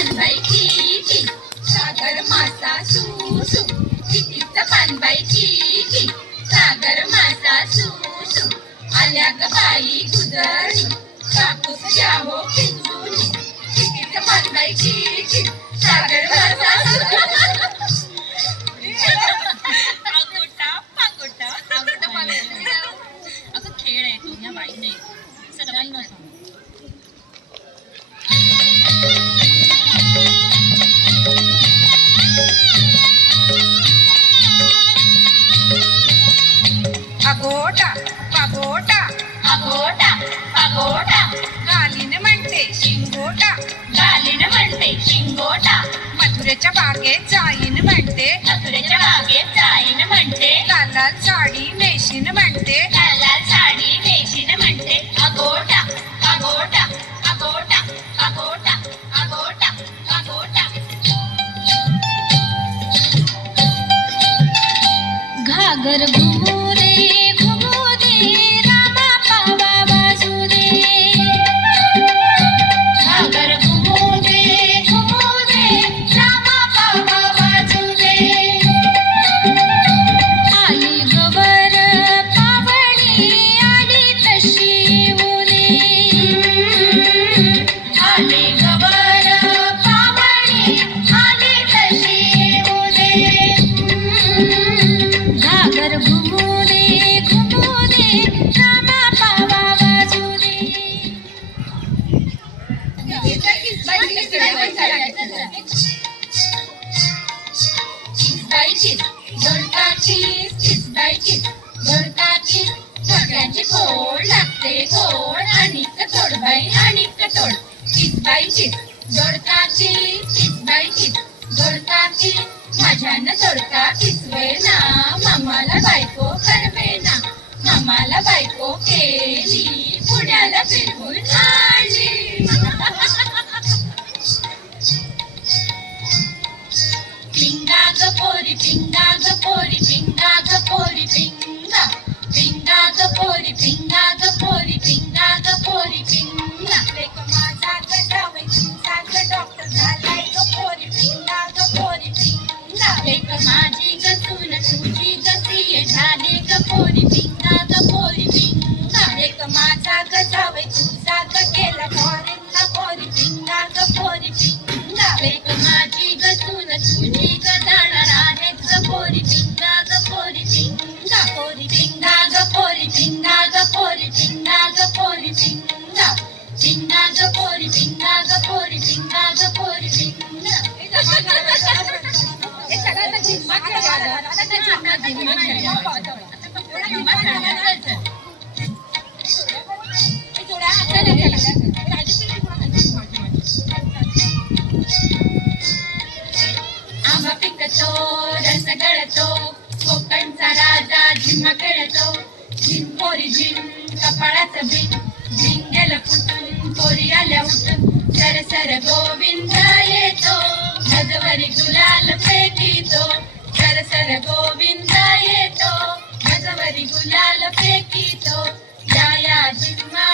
पानबाई की सागर मासा सू चिकीचं पानबाई की सागर मासा सू आल्या ग बाई गुजरणी कापूस घ्या हो पिंजूनी चिकीचं पानबाई की सागर मासा अगं खेळ आहे तो या बाईने सगळ्यांना सांग. अगोटा पगोटा अगोटा अगोटा गालीन म्हणते शिंगोटा गालीन म्हणते शिंगोटा मथुरेच्या बागेत जाईन म्हणते मथुरेच्या बागेत जाईन म्हणते लाल लाल साडी नेशीन म्हणते लाल लाल साडी नेशीन म्हणते अगोटा अगोटा अगोटा अगोटा अगोटा अगोटा घागर घुमू दे रामा पावा वाजू दे. घागर घुमू दे रामा पावा वाजू दे. आई गवर पावणी आली तशी येऊ दे. आली गवर पावणी आली तशी येऊ दे. घागर घुमू दे रामा पावा वाजू दे. सगळ्यांची खोड लागते गोड आणि कटोड बाई आणि कटोड चिसबाईची जोडकाची चिसबाईची जोडकाची माझ्यानं जोडका किसवे ना मामाला बायको करवे ना मामाला बायको केली पुण्याला फिरवून आणली. पिंगा ग पोरी पिंगा ग पोरी पिंगा ग पोरी पिंगा पिंगा ग पोरी पिंगा ग पोरी पिंगा ग पोरी पिंगा लेक माझा गटावे तुमचा ग डॉक्टर झालाय ग पोरी पिंगा ग पोरी पिंगा लेक माझी ग सून तुझी गती झाली ग पोरी पिंगा ग पोरी पिंगा लेक माझा ग जावे तुझा ग गेला फॉरेनला पोरी पिंगा ग पोरी पिंगा लेक माझी ग सून तुझी ग जाणार आहे ग पोरी पिंगा ग पोरी पिंगा पोरी पिंगा ग पोरी पिंगा ग पोरी पिंगा ग पोरी पिंगा पिंगा ग पोरी पिंगा ग पोरी पिंगा ग पोरी पिंगा. आंबा पिकतो रस गळतो कोकणचा राजा झिम्मा खेळतो झिम पोरी झिम कपाळाचं बिन झिंग गेलं फुटून पोरी आल्या उठून सर सर गोविंद येतो नजवरी गुलाल फेकीतो सर सर गोविंद येतो नजवरी गुलाल फेकीतो या झिम्मा